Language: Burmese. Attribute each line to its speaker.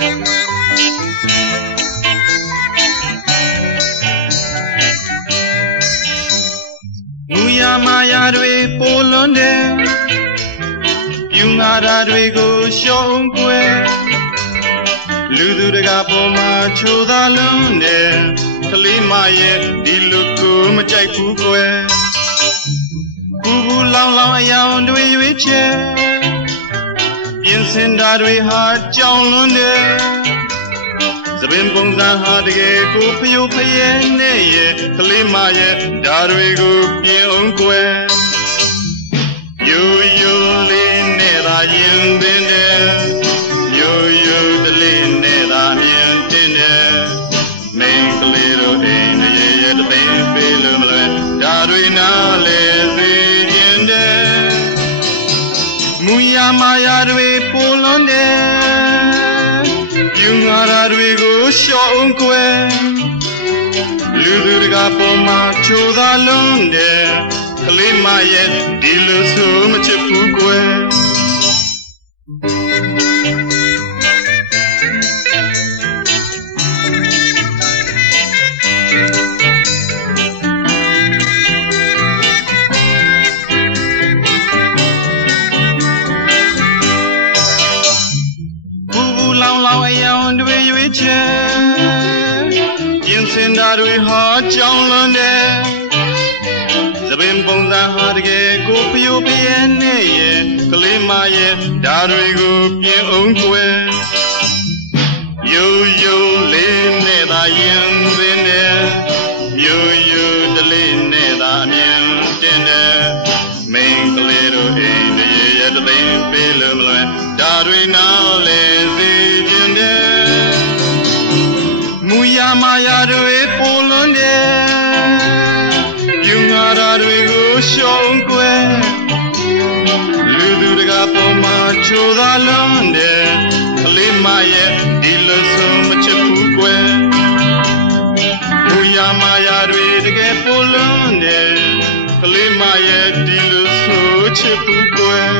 Speaker 1: မူရမာယာတွေပိုလွန်တယ်ယူငါရာတွေကိုရှုံးကွယ်လူသူတကာပေါ်မှာချိုးသာလွန်းတယ်ကလေးမရဲ့ဒီလူကိုမကြိုက်ဘူးကွယ်ဘူဘူလောင်လောင်အယောင်တွေရွေးချယ် ပြင်စင်တာတွေဟာကြောင်လွန်းတယ်သပင်ပုံစံဟာတကယ်ကိုဖျို့ဖျဲနဲ့ရဲ့ကလေးမရဲ့ဓာတွေကိုပြင်အောင်ကွယ်ယိုယိုလေးနဲ့သာရင်သင်တယ်ယိုယိုတလေးနဲ့သာမြင်တင်တယ်မင်းကလေးတို့အိမ်ရဲ့ရဲ့တပင်ပေးလို့မလဲဓာတွေနား ရမာယာတွေပိုလွန်တယ်ယူငါရာတွေကိုရှောင်းကွယ်လူသူတကာပေါ်မှာချိုးသာလွန်းတယ်ကလေးမရဲ့ဒီလိုဆိုမချစ်ဘူးကွယ် ရွေးချယ်ကျင်းစင်တာတွေဟာကြောင်လွန်တယ်သပင်ပုံစံဟာတကယ်ကိုဖျို့ပြဲနဲ့ရဲ့ကလေးမရဲ့ဓာတွေကိုပြင်အောင်ကွယ်ယိုယိုလေးနဲ့သာရင်သင်တယ်ယိုယိုတလေးနဲ့သာအမြင်တင်တယ်မင်းကလေးတို့အိမ်တရေရဲ့တသိန်းပေးလို့မလွယ်ဓာတွေနားလေ ရမာယာတွေပိုလွန်တယ်ယူငါရာတွေကိုရှုံးကွယ်လူသူတကာပေါ်မှာချိုးသာလွန်တယ်ကလေးမရဲ့ဒီလိုဆိုမချစ်ဘူးကွယ်မူရမာယာတွေတကယ်ပိုလွန်တယ်ကလေးမရဲ့ဒီလိုဆိုချစ်ဘူးကွယ်